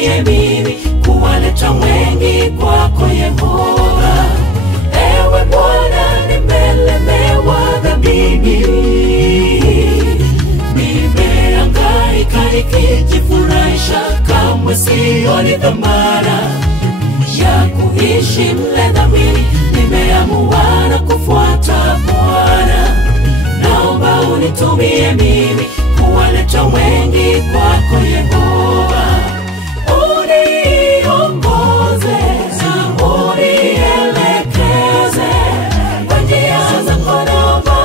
unitumie mimi kuwaleta wengi kwako Yehova. Ewe Bwana, nimelemewa dhambini, nimehangaika nikijifurahisha, kamwe sioni dhamana ya kuishi mle dhambini. Nimeamua na kufuata Bwana, naomba unitumie mimi kuwaleta wengi kwako Yehova. Uniongoze, unielekeze kwa njia zako, naomba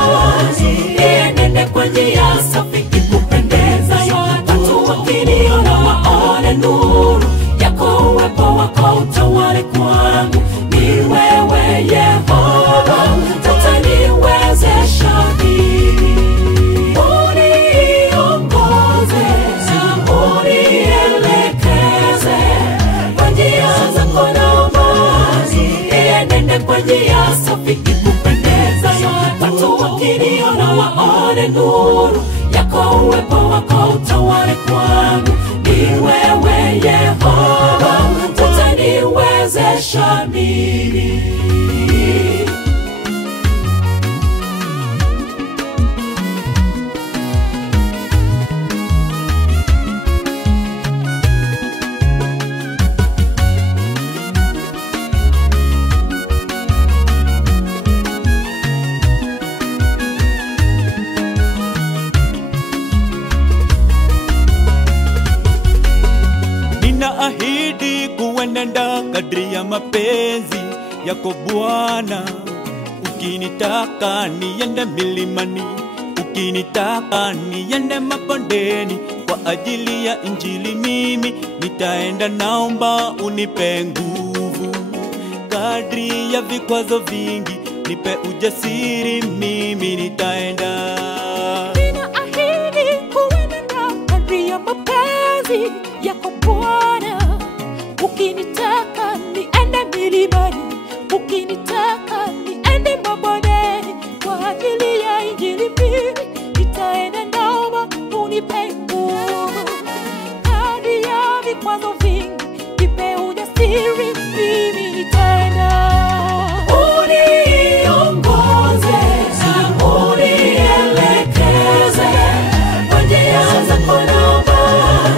nienende kwa njia safi ikupendezayo. Watu wakiniona waone nuru yako, uwepo wako utawale kwangu. Ni wewe Yehova utaniwezesha mimi. Uniongoze, unielekeze kwa njia zako, naomba nienende kwa njia safi ikupendezayo. Watu wakiniona waone nuru yako, uwepo wako utawale kwangu. Ni wewe Yehova utaniwezesha mimi. Ninaahidi kuenenda kadri ya mapenzi yako Bwana. Ukinitaka niende milimani, ukinitaka niende mabondeni, kwa ajili ya Injili mimi nitaenda. Naomba unipe nguvu kadri ya vikwazo vingi, nipe ujasiri, mimi nitaenda. Ninaahidi kuenenda kadri ya mapenzi yako Bwana. Ukinitaka niende milimani, ukinitaka niende mabondeni, kwa ajili ya Injili mimi nitaenda. Naomba unipe nguvu kadri ya vikwazo vingi, nipe ujasiri, mimi nitaenda. Uniongoze, unielekeze kwa njia zako, naomba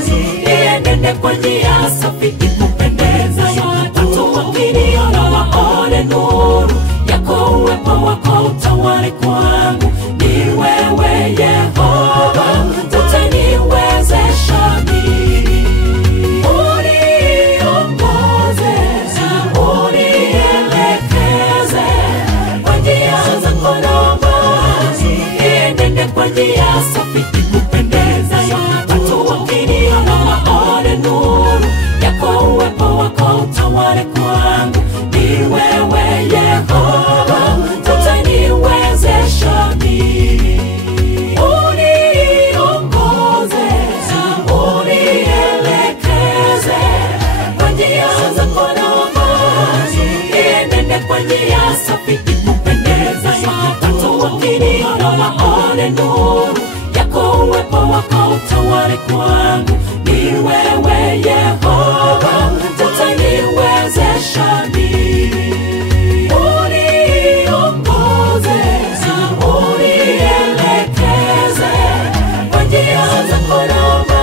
nienende kwa njia safi ikupendezayo. Watu wakiniona waone nuru yako, uwepo wako utawale kwangu. Ni wewe Yehova utaniwezesha mimi. Uniongoze, unielekeze kwa njia zako, naomba nienende kwa njia safi ikupendezayo. Watu wakiniona waone nuru yako, uwepo wako utawale kwangu. Ni wewe Yehova utaniwezesha mimi. Uniongoze, unielekeze kwa njia zako, naomba nienende kwa njia safi ikupendezayo. Watu wakiniona waone nuru yako, uwepo wako utawale kwangu. Ni wewe Yehova utaniwezesha mimi. Uniongoze, unielekeze kwa njia zako, naomba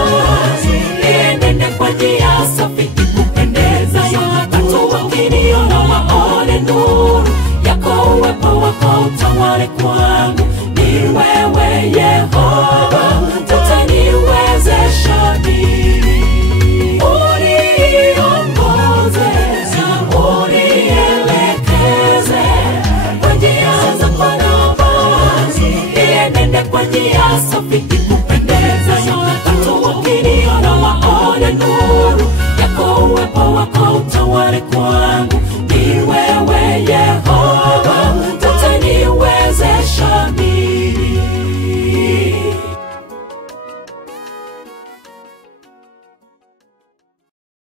nienende kwa njia safi ikupendezayo. Watu wakiniona waone nuru yako, uwepo wako utawale kwangu. Ni wewe Yehova utaniwezesha mimi. Uniongoze, unielekeze kwa njia zako, naomba nienende kwa njia safi ikupendezayo. Watu wakiniona waone nuru yako, uwepo wako utawale kwangu. Ni wewe Yehova